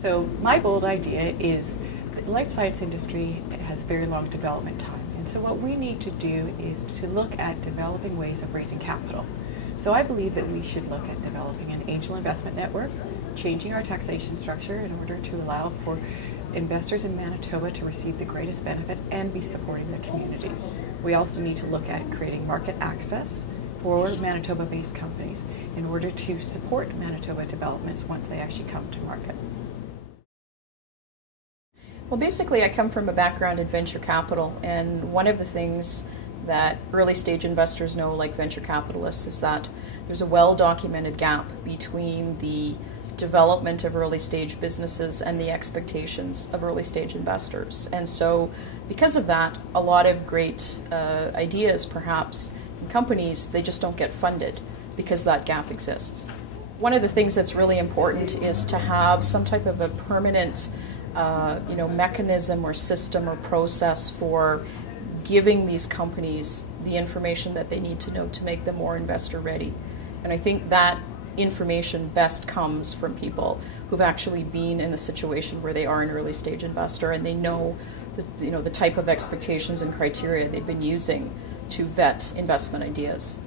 So my bold idea is that the life science industry has very long development time. And so what we need to do is to look at developing ways of raising capital. So I believe that we should look at developing an angel investment network, changing our taxation structure in order to allow for investors in Manitoba to receive the greatest benefit and be supporting the community. We also need to look at creating market access for Manitoba-based companies in order to support Manitoba developments once they actually come to market. Well, basically I come from a background in venture capital, and one of the things that early stage investors know, like venture capitalists, is that there's a well-documented gap between the development of early stage businesses and the expectations of early stage investors. And so because of that, a lot of great ideas perhaps in companies, they just don't get funded because that gap exists. One of the things that's really important is to have some type of a permanent mechanism or system or process for giving these companies the information that they need to know to make them more investor ready. And I think that information best comes from people who've actually been in the situation where they are an early stage investor, and they know the type of expectations and criteria they've been using to vet investment ideas.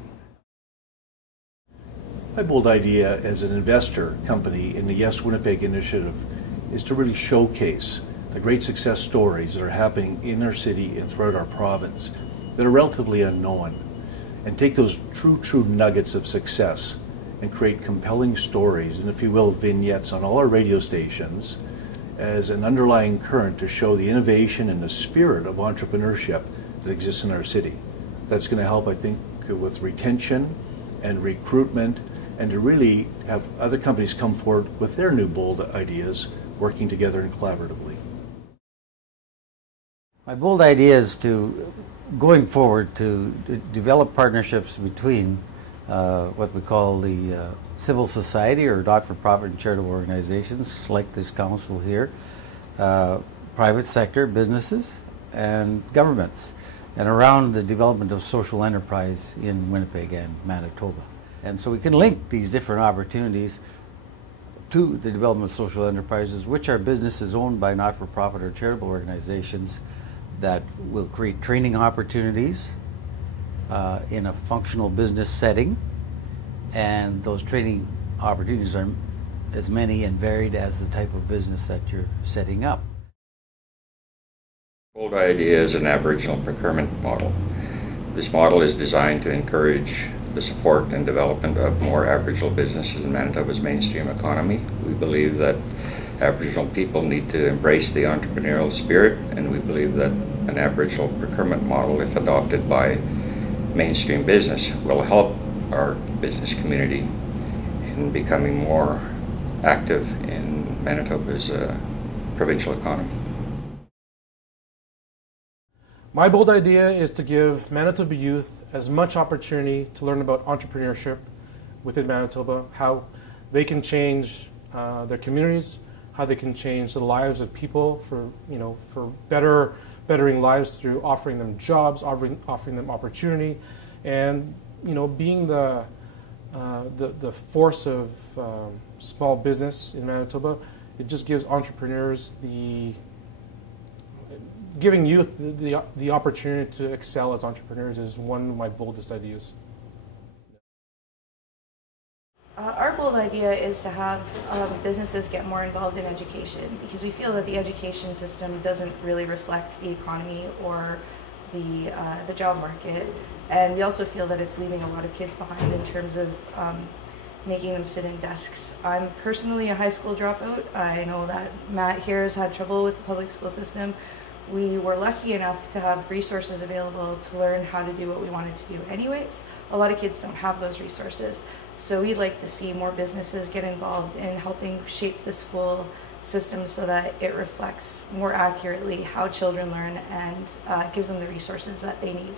My bold idea as an investor company in the Yes Winnipeg initiative is to really showcase the great success stories that are happening in our city and throughout our province that are relatively unknown, and take those true nuggets of success and create compelling stories, and if you will, vignettes on all our radio stations as an underlying current to show the innovation and the spirit of entrepreneurship that exists in our city. That's going to help, I think, with retention and recruitment, and to really have other companies come forward with their new bold ideas, working together and collaboratively. My bold idea is going forward, to develop partnerships between what we call the civil society or not-for-profit and charitable organizations like this council here, private sector, businesses, and governments, and around the development of social enterprise in Winnipeg and Manitoba. And so we can link these different opportunities to the development of social enterprises, which are businesses owned by not-for-profit or charitable organizations that will create training opportunities in a functional business setting, and those training opportunities are as many and varied as the type of business that you're setting up. Bold idea is an Aboriginal procurement model. This model is designed to encourage the support and development of more Aboriginal businesses in Manitoba's mainstream economy. We believe that Aboriginal people need to embrace the entrepreneurial spirit, and we believe that an Aboriginal procurement model, if adopted by mainstream business, will help our business community in becoming more active in Manitoba's provincial economy. My bold idea is to give Manitoba youth as much opportunity to learn about entrepreneurship within Manitoba, how they can change their communities, how they can change the lives of people for bettering lives through offering them jobs, offering them opportunity, and being the force of small business in Manitoba. It just gives entrepreneurs giving youth the opportunity to excel as entrepreneurs is one of my boldest ideas. Our bold idea is to have businesses get more involved in education, because we feel that the education system doesn't really reflect the economy or the job market, and we also feel that it's leaving a lot of kids behind in terms of making them sit in desks. I'm personally a high school dropout. I know that Matt here has had trouble with the public school system. We were lucky enough to have resources available to learn how to do what we wanted to do anyways. A lot of kids don't have those resources. So we'd like to see more businesses get involved in helping shape the school system so that it reflects more accurately how children learn and gives them the resources that they need.